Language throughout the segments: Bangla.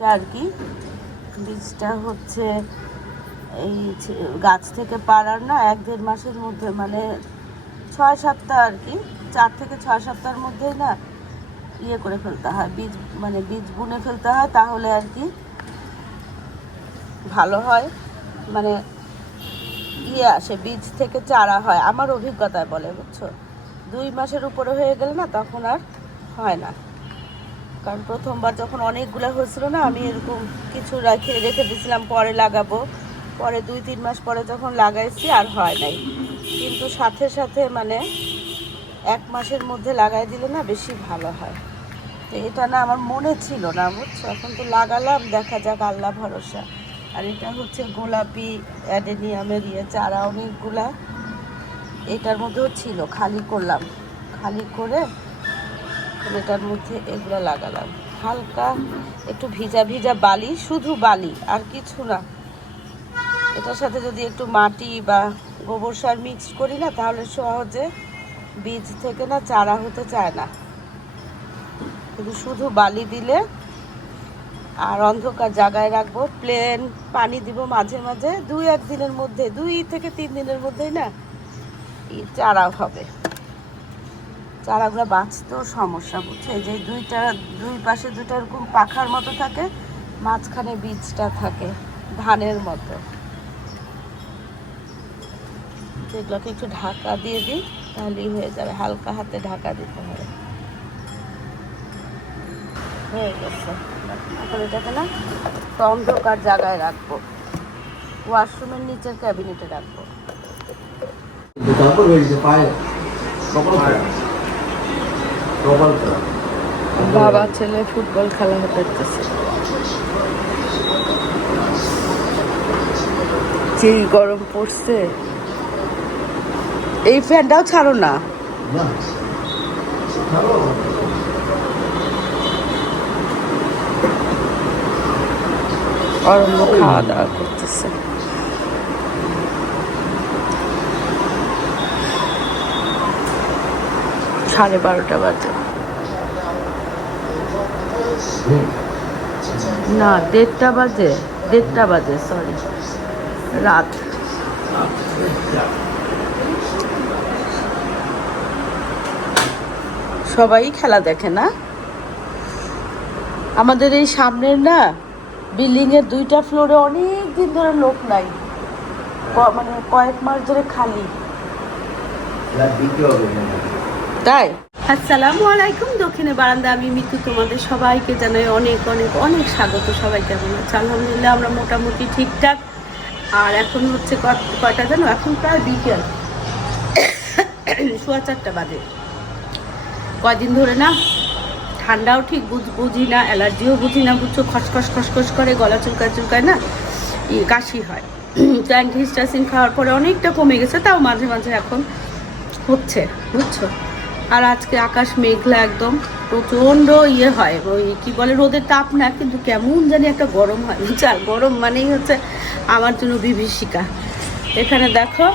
আর কি বীজটা হচ্ছে এই গাছ থেকে পাড়ার না 1-1.5 মাসের মধ্যে, মানে 6 সপ্তাহ আর কি, 4 থেকে 6 সপ্তাহের মধ্যেই না ইয়ে করে ফেলতে হয়, বীজ বুনে ফেলতে হয়, তাহলে আর কি ভালো হয়, মানে ইয়ে আসে, বীজ থেকে চারা হয় আমার অভিজ্ঞতায় বলে, বুঝছো। 2 মাসের উপরে হয়ে গেলে না তখন আর হয় না, কারণ প্রথমবার যখন অনেকগুলো হয়েছিল না, আমি এরকম কিছু রেখে দিয়েছিলাম পরে লাগাবো, পরে 2-3 মাস পরে যখন লাগাইছি আর হয় নাই, কিন্তু সাথে সাথে মানে 1 মাসের মধ্যে লাগাই দিলে না বেশি ভালো হয়। তো এটা না আমার মনে ছিল না, বুঝছো, এখন তো লাগালাম, দেখা যাক, আল্লাহ ভরসা। আর এটা হচ্ছে গোলাপি অ্যাডেনিয়ামের চারা অনেকগুলা, এটার মধ্যেও ছিল, খালি করলাম, খালি করে এটার মধ্যে এগুলো লাগালাম। হালকা একটু ভিজা ভিজা বালি, শুধু বালি আর কিছু না। এটার সাথে যদি একটু মাটি বা গোবর সার মিক্স করি না, তাহলে সহজে বীজ থেকে না চারা হতে চায় না, কিন্তু শুধু বালি দিলে। আর অন্ধকার জায়গায় রাখবো, প্লেন পানি দিব মাঝে মাঝে, 2-1 দিনের মধ্যে, 2 থেকে 3 দিনের মধ্যেই না চারা হবে। চারাগুলো বাঁচতেও সমস্যা, বুঝছে, যে দুই পাশে দুইটা এরকম পাখার মতো থাকে, মাঝখানে বীজটা থাকে ধানের মতো। এগুলোকে একটু ঢাকা দিয়ে দিই, তাহলেই হয়ে যাবে, হালকা হাতে ঢাকা দিতে হবে। হয়ে গেছে। এখন এটাকে না অন্ধকার জায়গায় রাখবো, ওয়াশরুমের নিচের ক্যাবিনেটে রাখবো। বাবা ছেলে ফুটবল খেলা করতেছে, যে গরম পড়ছে। এই ফ্যানটাও ছাড়ো না, অরণ্য খাওয়া দাওয়া করতেছে। সাড়ে 12টা বাজে, না 1:30 বাজে, সরি, রাত। সবাই খেলা দেখে না, আমাদের এই সামনের না বিল্ডিং এর 2টা ফ্লোরে অনেক দিন ধরে লোক নাই, মানে কয়েক মাস ধরে খালি। তাই আসসালামু আলাইকুম, দক্ষিণে বারান্দা, আমি মিতু, তোমাদের সবাইকে জানাই অনেক অনেক অনেক স্বাগত। সবাই কেমন আছে? আলহামদুলিল্লাহ আমরা মোটামুটি ঠিকঠাক। আর এখন হচ্ছে কয়টা জানো, এখন প্রায় বিকেল 4:15 বাজে। কয়দিন ধরে না ঠান্ডাও ঠিক বুঝি না, অ্যালার্জিও বুঝি না, বুঝছো, খসখস খসখস করে, গলা চুলকায় না, কাশি হয়। অ্যান্টিহিস্টামিন খাওয়ার পরে অনেকটা কমে গেছে, তাও মাঝে মাঝে এখন হচ্ছে, বুঝছো। আর আজকে আকাশ মেঘলা, একদম প্রচণ্ড ইয়ে হয়, ওই কি বলে, রোদের তাপ না, কিন্তু কেমন জানি একটা গরম হয়, বুঝছো। আর গরম মানেই হচ্ছে আমার জন্য বিভীষিকা। এখানে দেখো,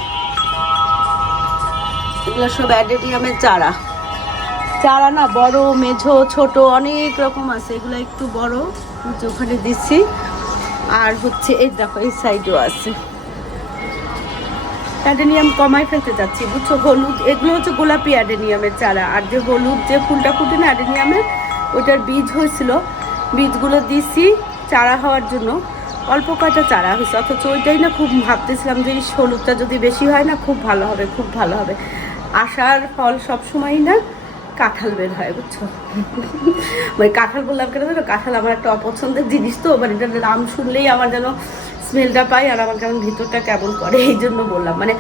এগুলো সব অ্যাডেনিয়ামের চারা না, বড় মেঝো ছোট অনেক রকম আছে, এগুলো একটু বড়, ওখানে দিচ্ছি। আর হচ্ছে এই দেখো, এই সাইডেও আছে। অ্যাডেনিয়াম কমাই ফেলতে যাচ্ছি, বুঝছো। হলুদ, এগুলো হচ্ছে গোলাপি অ্যাডেনিয়ামের চারা। আর যে হলুদ যে ফুলটা ফুটে না অ্যাডেনিয়ামের, ওইটার বীজ হয়েছিল, বীজগুলো দিছি চারা হওয়ার জন্য। অল্প কয়টা চারা হয়েছে, অথচ ওইটাই না খুব ভাবতেছিলাম যে হলুদটা যদি বেশি হয় না, খুব ভালো হবে, খুব ভালো হবে। আশার ফল সবসময়ই না কাঁঠাল বের হয়, বুঝছো। মানে কাঁঠাল বললাম কেন জানো, কাঁঠাল আমার একটা অপছন্দের জিনিস, তো মানে এটার নাম শুনলেই আমার যেন স্মেলটা পাই, আর আমার কেমন ভিতরটা কেমন করে, এই জন্য বললাম। মানে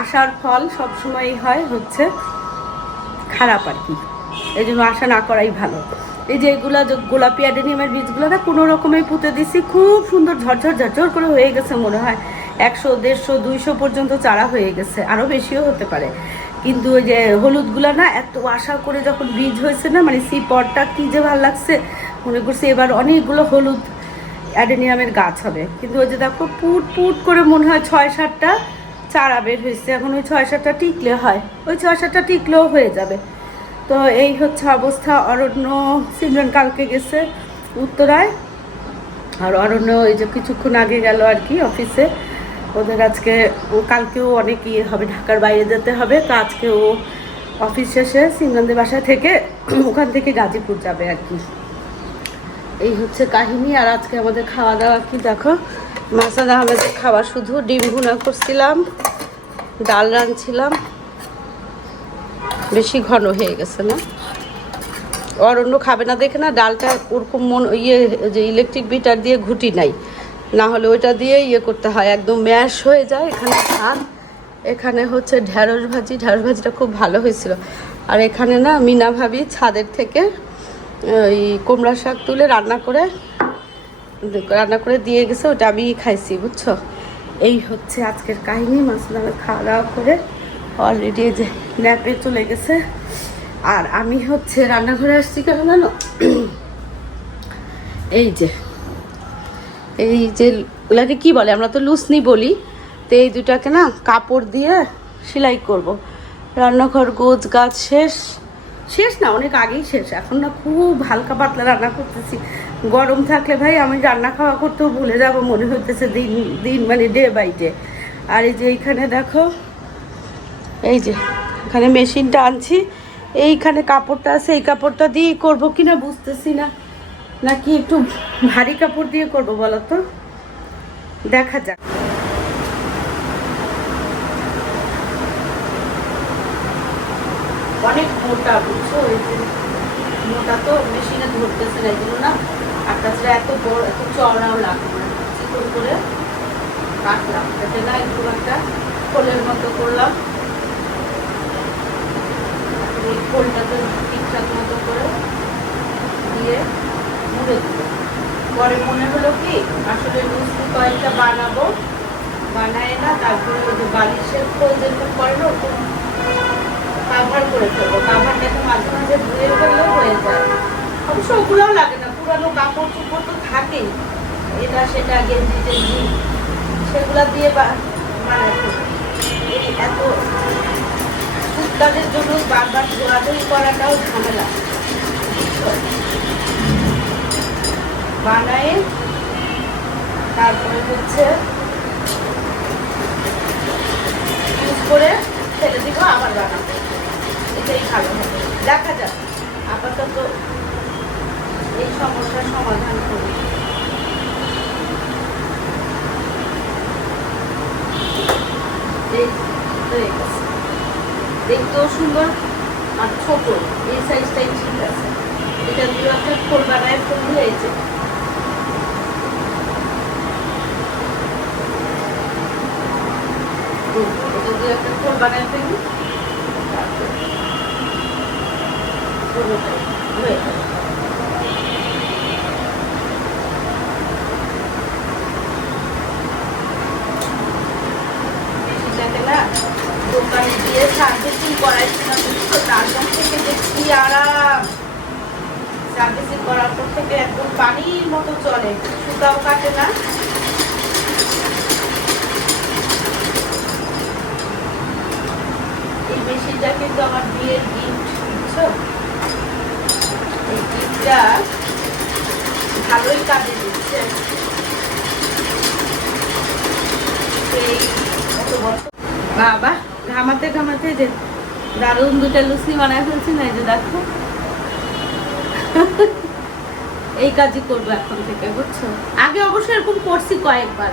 আশার ফল সবসময়ই হয় হচ্ছে খারাপ আর কি, এই জন্য আশা না করাই ভালো। এই যে এগুলা গোলাপি অ্যাডেনিয়ামের বীজগুলো না কোনো রকমের পুঁতে দিছি, খুব সুন্দর ঝরঝর করে হয়ে গেছে, মনে হয় 100, 150, 200 পর্যন্ত চারা হয়ে গেছে, আরও বেশিও হতে পারে। কিন্তু ওই যে হলুদগুলা না, এত আশা করে যখন বীজ হয়েছে না, মানে সেই পটটা কী যে ভালো লাগছে, মনে করছে এবার অনেকগুলো হলুদ অ্যাডেনিয়ামের গাছ হবে। কিন্তু ওই যে দেখো, পুট করে মনে হয় 6-7টা চারা বের হয়েছে। এখন ওই 6-7টা টিকলে হয়, ওই 6-7টা টিকলেও হয়ে যাবে। তো এই হচ্ছে অবস্থা। অরণ্য সিমরান কালকে গেছে উত্তরায়, আর অরণ্য এই যে কিছুক্ষণ আগে গেল আর কি অফিসে, ওদের আজকে কালকেও অনেক ইয়ে হবে, ঢাকার বাইরে যেতে হবে, তো আজকে ও অফিস শেষে সিমরানদের বাসায় থেকে ওখান থেকে গাজীপুর যাবে আর কি। এই হচ্ছে কাহিনী। আর আজকে আমাদের খাওয়া দাওয়া কি দেখো, মাসাদ আহমেদের খাওয়া শুধু ডিম ভুনা করছিলাম, ডাল রাঁধছিলাম, বেশি ঘন হয়ে গেছে না? অরণ্য খাবে না দেখে না ডালটা ওরকম যে ইলেকট্রিক বিটার দিয়ে ঘুটি নাই, না হলে ওইটা দিয়ে ইয়ে করতে হয়, একদম ম্যাশ হয়ে যায়। এখানে ভাত, এখানে হচ্ছে ঢ্যাঁড়স ভাজি, ঢ্যাঁড়স ভাজিটা খুব ভালো হয়েছিল। আর এখানে না মিনা ভাবি ছাদের থেকে ওই কুমড়া শাক তুলে রান্না করে দিয়ে গেছে, ওটা আমি খাইছি বুঝছো। এই হচ্ছে আজকের কাহিনী। মাসুদ আহমেদ খাওয়া দাওয়া করে অলরেডি যে ন্যাপে চলে গেছে। আর আমি হচ্ছে রান্নাঘরে আসছি কেন জানো, এই যে ওগুলাকে কি বলে, আমরা তো লুসনি বলি, তো এই দুটাকে না কাপড় দিয়ে সেলাই করব। রান্নাঘর গোছ গাছ শেষ না, অনেক আগেই শেষ। এখন না খুব হালকা পাতলা রান্না করতেছি। গরম থাকলে ভাই আমি রান্না খাওয়া করতেও ভুলে যাব মনে হইতেছে দিন মানে ডে বাই ডে। আর এই যে এইখানে দেখো, এই যে এখানে মেশিনটা আনছি, এইখানে কাপড়টা আছে, এই কাপড়টা দিয়েই করবো কিনা বুঝতেছি না, নাকি একটু ভারী কাপড় দিয়ে করবো বলো তো, দেখা যাক। অনেক মোটা বুঝছো, এই যে মোটা তো মেশিনে ধরতেছে না, এগুলো না। আর তাছাড়া এত বড় এত চওড়াও লাগবে না, চিকন করে কাটলাম, এটা না একটু একটা খোলের মতো করলাম। এই খোলটাতে ঠিকঠাক মতো করে দিয়ে মুড়ে দিল। পরে মনে হলো কি আসলে লুচি কয়েকটা বানাবো, বানায় না তারপরে ওই যে বালিশের খোল যেরকম করে না ওরকম কাভার করে ফেলবো। কাভারটাকে মাঝে মাঝে ধুয়ে ফেললেও হয়ে যায়। অবশ্য ওগুলোও লাগে না, পুরানো কাপড় চোপড় তো থাকেই, এটা সেটা গেঞ্জি টেঞ্জি সেগুলা দিয়ে বানাতে। এই এত ফুটকাদের জন্য বারবার ধোয়াধুয়ি করাটাও ঝামেলা। বানায় তারপরে হচ্ছে ইউজ করে ফেলে দিব, আবার বানাবো, এটাই ভালো হবে। দেখা যাক, আপাতত এই সমস্যার সমাধান করি। দেখতেও সুন্দর আর ছোট, এই সাইজটাই ঠিক আছে। এটা দিয়ে একটা খোল বানায় ফুল হয়েছে। এটা দিয়ে একটা খোল বানায় ফেলি, হয়ে গেল। দোকানে দিয়ে সার্ভিসিং করাইছিলাম বুঝছো, তারপর থেকে দেখছি আরাম। সার্ভিসিং করার পর থেকে একদম পানির মতো চলে, সুতাও কাটে না। এই মেশিনটা কিন্তু আমার বিয়ের গিফট বুঝছো, এই গিফটটা ভালোই কাজে দিচ্ছে। এই কত বছর বাবা ঘামাতে ঘামাতে যে দারুণ দুটা লুচি বানায় ফেলছি না, এই যে দেখো। এই কাজই করবো এখন থেকে বুঝছো। আগে অবশ্য এরকম করছি কয়েকবার,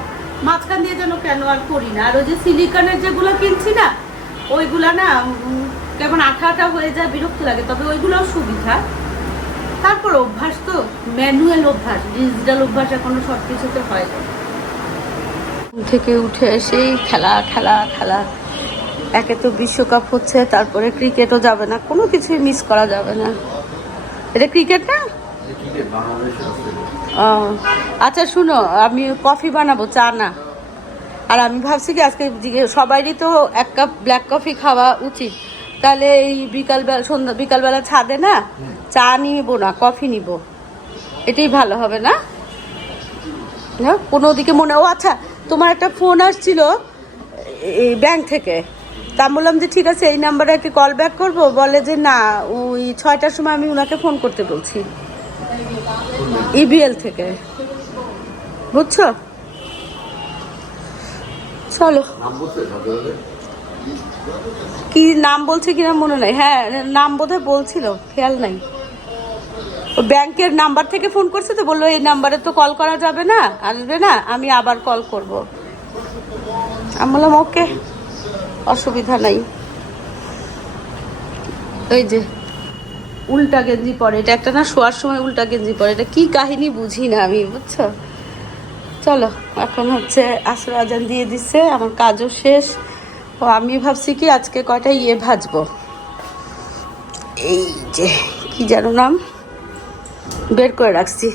মাঝখান দিয়ে যেন কেন আর করি না। আর ওই যে সিলিকনের যেগুলো কিনছি না, ওইগুলা না কেমন আঠা আঠা হয়ে যায়, বিরক্ত লাগে। তবে ওইগুলোও সুবিধা, তারপর অভ্যাস তো, ম্যানুয়াল অভ্যাস, ডিজিটাল অভ্যাস এখনো সব কিছুতে হয় না। থেকে উঠে এসেই খেলা খেলা খেলা, একে তো বিশ্বকাপ হচ্ছে, তারপরে ক্রিকেটও যাবে না, কোনো কিছুই মিস করা যাবে না। এটা ক্রিকেট না? আচ্ছা শুনো, আমি কফি বানাবো, চা না। আর আমি ভাবছি কি আজকে সবারই তো 1 কাপ ব্ল্যাক কফি খাওয়া উচিত, তাহলে এই বিকালবেলা ছাদে না চা নিব না, কফি নিব, এটাই ভালো হবে না? কোনো দিকে মনে, ও আচ্ছা তোমার একটা ফোন আসছিল এই ব্যাংক থেকে, তা বললাম যে ঠিক আছে এই নাম্বারে কি কল ব্যাক করবো, বলে যে না ওই 6টার সময় আমি ওনাকে ফোন করতে বলছি, ইবিএল থেকে। বুঝছো? চলো, কি নাম বলছে কিনা মনে নাই। হ্যাঁ, নাম বোধহয় বলছিল, খেয়াল নাই। ও ব্যাংকের নাম্বার থেকে ফোন করছে তো, বললো এই নাম্বারে তো কল করা যাবে না, আসবে না, আমি আবার কল করব। আমি বললাম ওকে, অসুবিধা নাই। ওই যে উল্টা গেঞ্জি পরে, এটা একটা না শোয়ার সময় উল্টা গেঞ্জি পরে, এটা কি কাহিনী বুঝি না আমি, বুঝছো? চলো, এখন হচ্ছে আসর আজান দিয়ে দিচ্ছে, আমার কাজও শেষ। ও আমি ভাবছি কি আজকে কয়টা ভাজবো, এই যে কি যেন নাম বের করে রাখছি।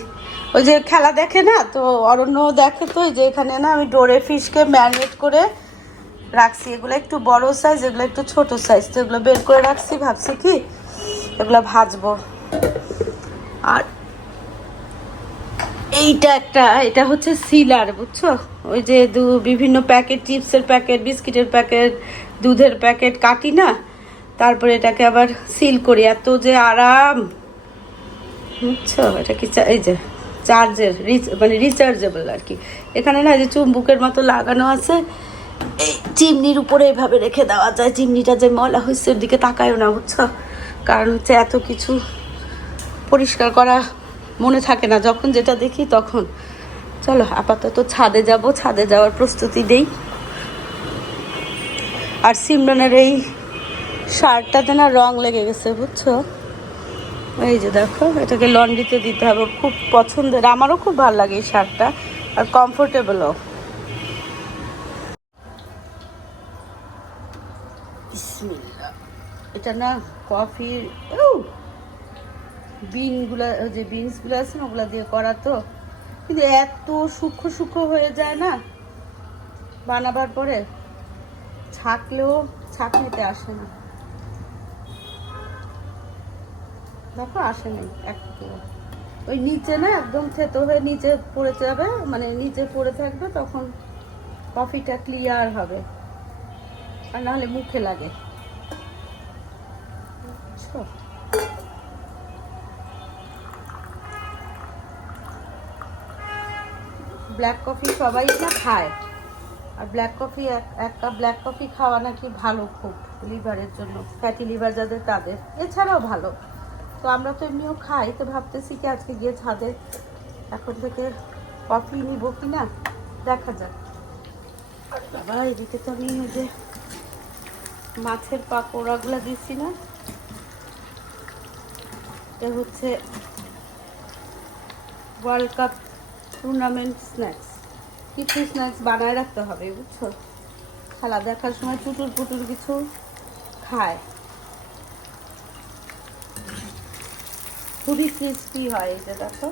ওই যে খেলা দেখে না তো, অরণ্য দেখে তো, যে এখানে না আমি ডোরে ফিশকে ম্যারিনেট করে রাখছি। এগুলো একটু বড় সাইজ, এগুলো একটু ছোট সাইজ, তো এগুলো বের করে রাখছি। ভাবছি কি এগুলো ভাজবো। আর এইটা একটা, এটা হচ্ছে সিলার, বুঝছো? ওই যে বিভিন্ন প্যাকেট, চিপসের প্যাকেট, বিস্কিটের প্যাকেট, দুধের প্যাকেট কাটি না, তারপরে এটাকে আবার সিল করি। এত যে আরাম, বুঝছো? এটা কি এই যে চার্জের, মানে রিচার্জেবল আর কি। এখানে না যে চুম্বুকের মতো লাগানো আছে, এই চিমনির উপরে এভাবে রেখে দেওয়া যায়। চিমনিটা যে ময়লা হয়েছে ওর দিকে তাকায়ও না, বুঝছো? কারণ হচ্ছে এত কিছু পরিষ্কার করা মনে থাকে না, যখন যেটা দেখি তখন। চলো আপাতত ছাদে যাব, ছাদে যাওয়ার প্রস্তুতি দেই। আর সিমরানের এই শার্টটাতে না রং লেগে গেছে, বুঝছো? এই যে দেখো, এটাকে লন্ড্রিতে দিতে হবে। খুব পছন্দের, আমারও খুব ভালো লাগে এই শার্টটা, আর কমফোর্টেবলও। বিসমিল্লাহ। এটা না কফির বিনগুলো, যে বিনসগুলো আছে না, ওগুলো দিয়ে করা তো, কিন্তু এত সূক্ষ্ম সূক্ষ্ম হয়ে যায় না বানাবার পরে, ছাকলেও ছাকনিতে আসে না। দেখো আসে নাই একটু। ওই নিচে না একদম থেতো হয়ে নিচে পড়ে যাবে, মানে নিচে পড়ে থাকবে, তখন কফিটা ক্লিয়ার হবে, আর নাহলে মুখে লাগে। ব্ল্যাক কফি সবাই না খায়, আর ব্ল্যাক কফি এক কাপ ব্ল্যাক কফি খাওয়া নাকি ভালো খুব লিভারের জন্য, ফ্যাটি লিভার যাদের তাদের, এছাড়াও ভালো। তো আমরা তো এমনিও খাই, তো ভাবতেছি কি আজকে গিয়ে ছাদে এখন থেকে কফি নিবো কি না, দেখা যাক। বাবা, এদিকে তো আমি ওই যে মাছের পাকোড়াগুলো দিচ্ছি না, এটা হচ্ছে ওয়ার্ল্ড কাপ টুর্নামেন্ট স্ন্যাক্স। কিছু স্ন্যাক্স বানায় রাখতে হবে, বুঝছো? খেলা দেখার সময় টুটুর পুটুর কিছু খায়, খুবই ক্রিস্পি হয়। এটা দেখো,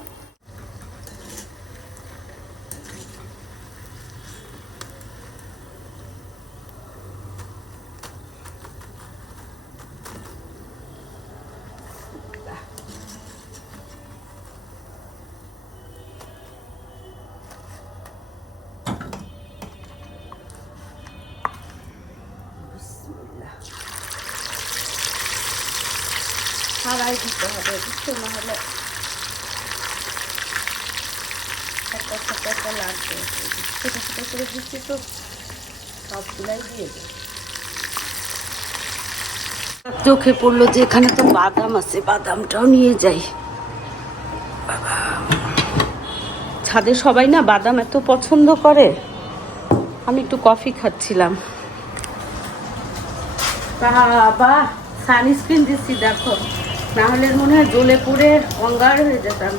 ছাড়াই দিতে হবে, বুঝছো? নাহলে একটা একটা লাগবে। ছোটো ছোটো করে দিচ্ছি তো, সবগুলাই দিয়ে দেয়। চোখে পড়লো যে এখানে তো বাদাম আছে, বাদামটাও নিয়ে যাই। ছাদে সবাই না বাদাম এত পছন্দ করে। আমি একটু কফি খাচ্ছিলাম। বাবা, সানস্ক্রিন দিচ্ছি দেখো, না হলে মনে হয় জ্বলে পুড়ে অঙ্গার হয়ে যেতাম।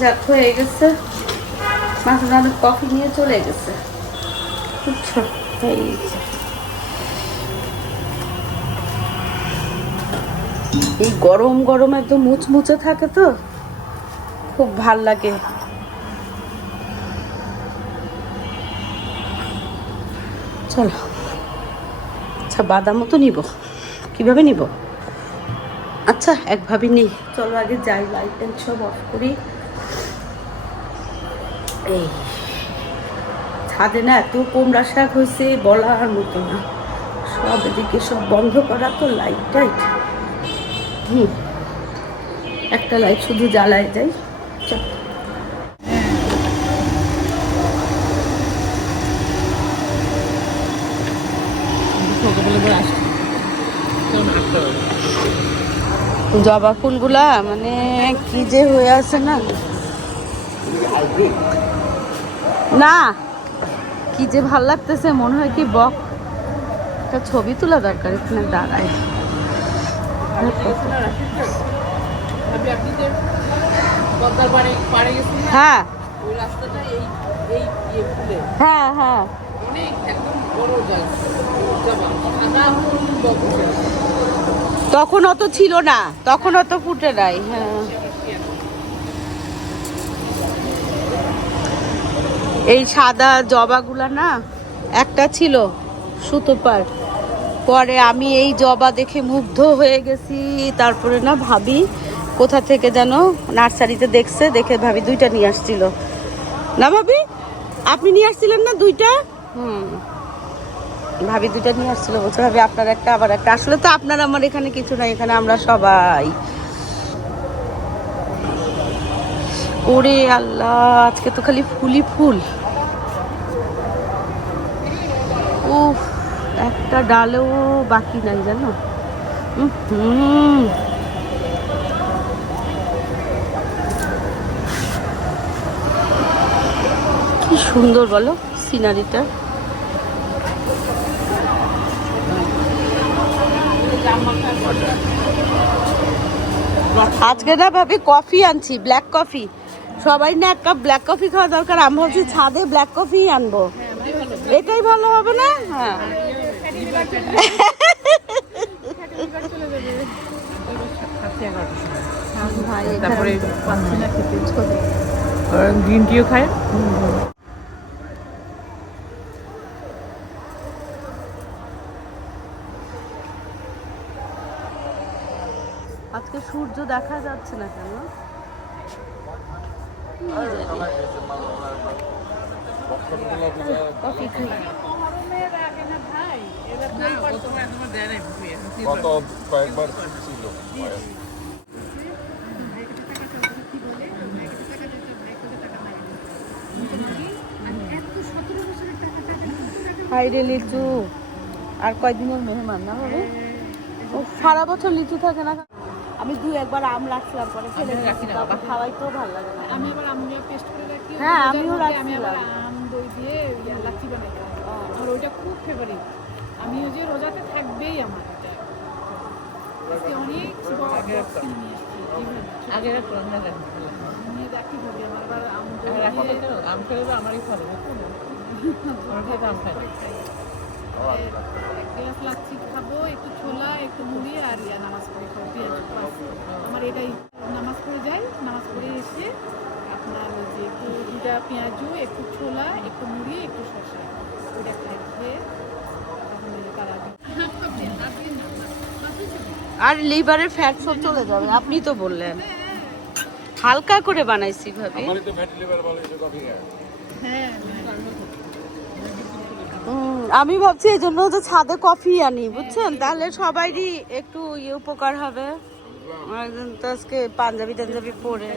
যাক, হয়ে গেছে। মাঝে মাঝে কফি নিয়ে চলে গেছে, বুঝছো? এই গরম গরম একদম মুচমুচে থাকে তো, খুব ভাল লাগে। চলো, আচ্ছা বাদামও তো নিব, কিভাবে নিব? আচ্ছা একভাবে নেই, চলো আগে যাই, লাইট টাইট সব অফ করি। এই ছাদে না এত কুমড়া শাক হয়েছে বলার মতো না, সব এদিকে সব বন্ধ করা তো, লাইট টাইট। একটা লাইট শুধু জ্বালায় যাই। জবা ফুলগুলা মানে কি যে হয়ে আছে না, না কি যে ভাল লাগতেছে, মনে হয় কি বক একটা ছবি তোলা দরকার এখানে দাঁড়ায়। হ্যাঁ হ্যাঁ হ্যাঁ, তখন অত ছিল না, তখন অত ফুটে নাই। হ্যাঁ, এই সাদা জবাগুলা না একটা ছিল সুতোপার, পরে আমি এই জবা দেখে মুগ্ধ হয়ে গেছি। তারপরে না ভাবি কোথা থেকে যেন নার্সারিতে দেখছে, দেখে ভাবি দুইটা নিয়ে আসছিল। না ভাবি, আপনি নিয়ে আসছিলেন না দুইটা? ভাবি দুইটা নিয়ে আসছিল, বলছে ভাবি আপনার একটা আবার একটা। আসলে তো আপনার আমার এখানে কিছু নাই, এখানে আমরা সবাই। ওরে আল্লাহ, আজকে তো খালি ফুলই ফুল। উফ, একটা ডালেও বাকি নাই জানো। কি সুন্দর বলো সিনারিটা। আজকে না ভাবি কফি আনছি, ব্ল্যাক কফি। সবাই না এক কাপ ব্ল্যাক কফি খাওয়া দরকার, আমি ভাবছি ছাদে ব্ল্যাক কফি আনবো, এটাই ভালো হবে না? হ্যাঁ তারপরে গ্রিন টিও খায়। আজকে সূর্য দেখা যাচ্ছে না কেন? কয়েকবার ছিল। হাইরে লিচু, আর কয়দিনের মেহমান না হবে? ও সারা বছর লিচু থাকে না। আমি দুই একবার আম রাখছিলাম, পরে ফেলে রাখি না, খাওয়াইতেও ভালো লাগে না। আমি আবার আমগুলো পেস্ট করে রাখি। হ্যাঁ আমিও আমি আবার রাখছিলাম। আম দই দিয়ে লাচ্ছি বানাই, আমার ওইটা খুব ফেভারিট। আমি ওই যে রোজাতে থাকবেই আমার এটা। আজকে অনেক বক্স কিনে নিয়ে এসেছি। আগে রাখি নিয়ে রাখি ভাবি আমার আবার আম দই দিয়ে আম খেলে তো আমারই ভালো আম খাই। এক গ্লাস লাচ্ছি খাবো, একটু ছোলা, একটু মুড়ি আর নামাজ পড়ে খাবো, পেঁয়াজ। আমার এটাই, নামাজ পড়ে যাই, নামাজ পড়ে এসে আপনার ওই যে একটু দুটা পেঁয়াজু, একটু ছোলা, একটু মুড়ি, একটু শসা, ওইটা খাই, খেয়ে আর লিভারের ফ্যাট সব চলে যাবে, আপনি তো বললেন। হালকা করে বানাইছি ভাবি। আমারই তো ফ্যাটি লিভার বলে যে কফি খায়। হ্যাঁ আমি ভাবছি এই জন্য যে ছাদে কফি আনি, বুঝছেন, তাহলে সবারই একটু উপকার হবে। একজন তো আজকে পাঞ্জাবি টাঞ্জাবি পরে,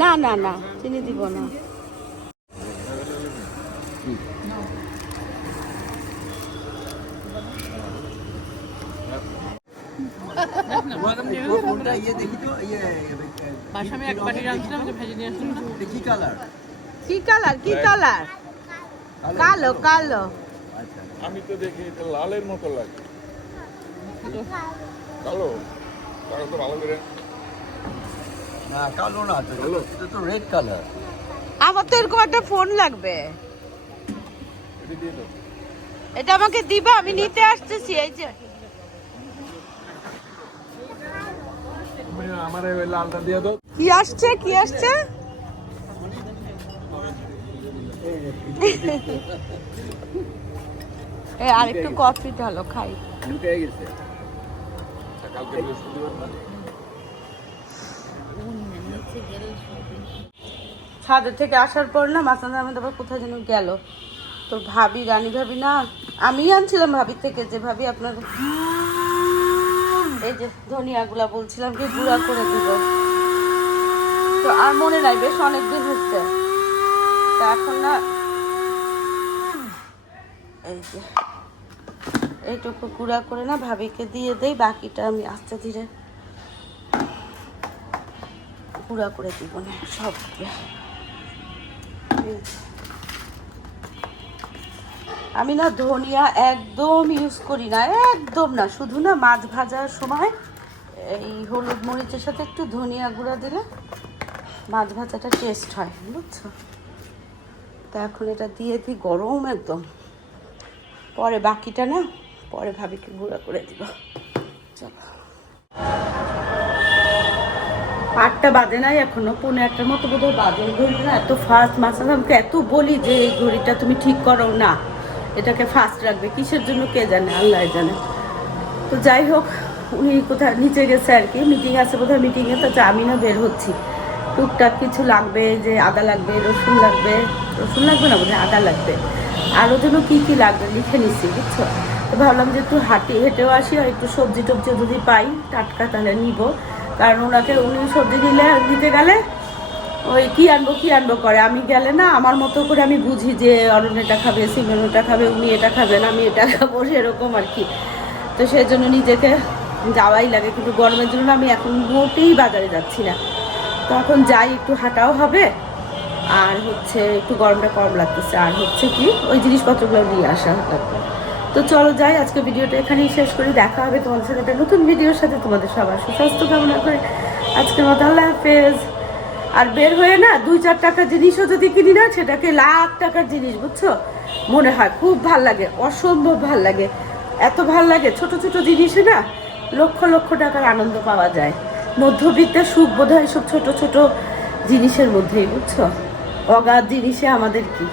না না না চিনি দিব না। আমি এক বাটি রাখছিলাম, ভেজে নিয়ে আসলাম না। কি কালার? কি কালার? কালো কালো। আমি তো দেখি এটা লালের মতো লাগে। কালো কালো তো ভালো করে না, কালো না তো, এটা তো রেড কালার। আমার তো এরকম একটা ফোন লাগবে, এটা দিয়ে দাও। এটা আমাকে দিবা, আমি নিতে আসতেছি। এই যে আমার ওই লালটা দিয়ে দাও। কি আসছে, কি আসছে? এই আরেকটু কফি ঢালো, খাই। ঢুকে গেছে। কালকে বৃহস্পতিবার না? ছাদের থেকে আসার পর না মাসান আহমেদ আবার কোথায় যেন গেল, তো ভাবি, রানী ভাবি না, আমি আনছিলাম ভাবির থেকে, যে ভাবি আপনার এই যে ধনিয়াগুলা বলছিলাম কি গুঁড়া করে দিব, তো আর মনে নাই, বেশ অনেকদিন হচ্ছে। তা এখন না এই যে এইটুকু গুঁড়া করে না ভাবিকে দিয়ে দেই, বাকিটা আমি আস্তে ধীরে গুঁড়া করে দিব না সব। আমি না ধনিয়া একদম ইউজ করি না, একদম না, শুধু না মাছ ভাজার সময় এই হলুদ মরিচের সাথে একটু ধনিয়া গুঁড়া দিলে মাছ ভাজাটা টেস্ট হয়, বুঝছো? তা এখন এটা দিয়ে দিই, গরম একদম, পরে বাকিটা না পরে ভাবিকে গুঁড়া করে দিব। চলো, 8টা বাজে নাই এখনো, 8:45 মতো বোধহয় বাজে। ঘড়িটা এত ফাস্ট, মাসাজ আমাকে এত বলি যে এই ঘড়িটা তুমি ঠিক করো না, এটাকে ফাস্ট রাখবে, কিসের জন্য কে জানে, আল্লাহ জানে। তো যাই হোক, উনি কোথায় নিচে গেছে আর কি, মিটিং আছে বোধহয়, মিটিংয়ে। তো আমি না বের হচ্ছি, টুকটাক কিছু লাগবে, যে আদা লাগবে, রসুন লাগবে না বোধহয়, আদা লাগবে, আরও যেন কী কী লাগবে লিখে নিচ্ছি, বুঝছো? তো ভাবলাম যে একটু হেঁটেও আসি, আর একটু সবজি টবজি যদি পাই টাটকা তাহলে নিব। কারণ উনি সবজি দিতে গেলে ওই কী আনবো করে, আমি গেলে না আমার মতো করে আমি বুঝি যে অরুণ এটা খাবে, সিমেন ওটা খাবে, উনি এটা খাবেন, আমি এটা খাবো, সেরকম আর কি। তো সেই জন্য নিজেকে যাওয়াই লাগে, কিন্তু গরমের জন্য আমি এখন মোটেই বাজারে যাচ্ছি না। তো এখন যাই, একটু হাঁটাও হবে, আর হচ্ছে একটু গরমটা কম লাগতেছে, আর হচ্ছে কি ওই জিনিসপত্রগুলো নিয়ে আসা লাগবে। তো চলো যাই, আজকে ভিডিওটা এখানেই শেষ করি। দেখা হবে তোমাদের সাথে একটা নতুন ভিডিওর সাথে। তোমাদের সবার সুস্বাস্থ্য কামনা করে আজকের মতো আল্লাহ হাফেজ। আর বের হয়ে না 2-4 টাকার জিনিসও যদি কিনি না, সেটাকে লাখ টাকার জিনিস, বুঝছো, মনে হয়। খুব ভাল লাগে, অসম্ভব ভাল লাগে, এত ভাল লাগে। ছোট ছোট জিনিসে না লক্ষ লক্ষ টাকার আনন্দ পাওয়া যায়। মধ্যবিত্তের সুখ বোধ হয় সব ছোট ছোট জিনিসের মধ্যেই, বুঝছো? অগাধ জিনিসে আমাদের কি